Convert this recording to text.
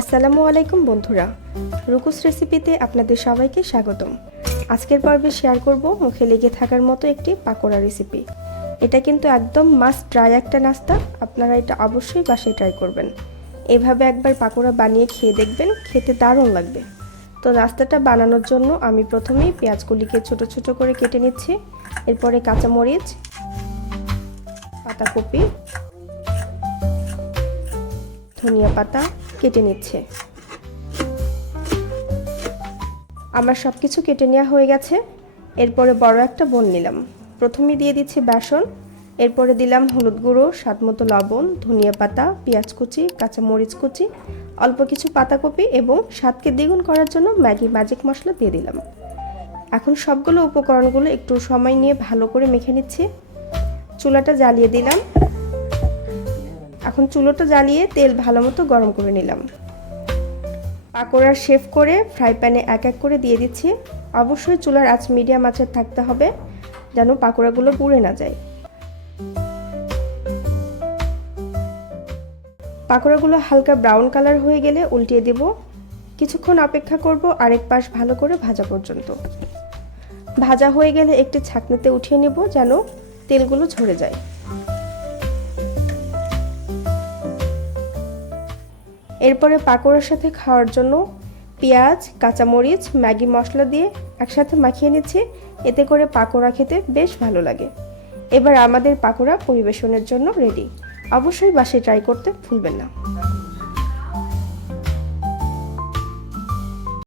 আসসালামু আলাইকুম বন্ধুরা, রুকুস রেসিপিতে আপনাদের সবাইকে স্বাগতম। আজকের পর্বে শেয়ার করব মুখে লেগে থাকার মতো একটি পাকোড়া রেসিপি। এটা কিন্তু একদম মাস্ট ট্রাই একটা নাস্তা, আপনারা এটা অবশ্যই বাসায় ট্রাই করবেন। এভাবে একবার পাকোড়া বানিয়ে খেয়ে দেখবেন, খেতে দারুণ লাগবে। তো নাস্তাটা বানানোর জন্য আমি প্রথমেই পেঁয়াজগুলিকে ছোট ছোট করে কেটে নিচ্ছি। এরপরে কাঁচামরিচ, পাতাকপি, ধনিয়া পাতা কেটে নিচ্ছে। আমার সব কিছু কেটে নেওয়া হয়ে গেছে। এরপরে বড় একটা বোল নিলাম। প্রথমে দিয়ে দিচ্ছি বেসন, এরপরে দিলাম হলুদ গুঁড়ো, স্বাদমতো লবণ, ধনিয়া পাতা, পেঁয়াজ কুচি, কাঁচামরিচ কুচি, অল্প কিছু পাতাকপি এবং স্বাদকে দ্বিগুণ করার জন্য ম্যাগি ম্যাজিক মশলা দিয়ে দিলাম। এখন সবগুলো উপকরণগুলো একটু সময় নিয়ে ভালো করে মেখে নিচ্ছি। চুলাটা জ্বালিয়ে দিলাম। এখন চুলোটা জ্বালিয়ে তেল ভালো মতো গরম করে নিলাম। পাকোড়ার শেপ করে ফ্রাই প্যানে এক এক করে দিয়ে দিচ্ছি। অবশ্যই চুলার আঁচ মিডিয়াম আঁচে থাকতে হবে, যেন পাকোড়াগুলো পুড়ে না যায়। পাকোড়াগুলো হালকা ব্রাউন কালার হয়ে গেলে উল্টিয়ে দেব। কিছুক্ষণ অপেক্ষা করব আরেক পাশ ভালো করে ভাজা পর্যন্ত। ভাজা হয়ে গেলে একটি ছাঁকনিতে উঠিয়ে নেব, যেন তেলগুলো ঝরে যায়। এরপরে পাকোড়ার সাথে খাওয়ার জন্য পেঁয়াজ, কাঁচামরিচ, ম্যাগি মশলা দিয়ে একসাথে মাখিয়ে নিচ্ছি। এতে করে পাকোড়া খেতে বেশ ভালো লাগে। এবার আমাদের পাকোড়া পরিবেশনের জন্য রেডি। অবশ্যই বাসায় ট্রাই করতে ভুলবেন না।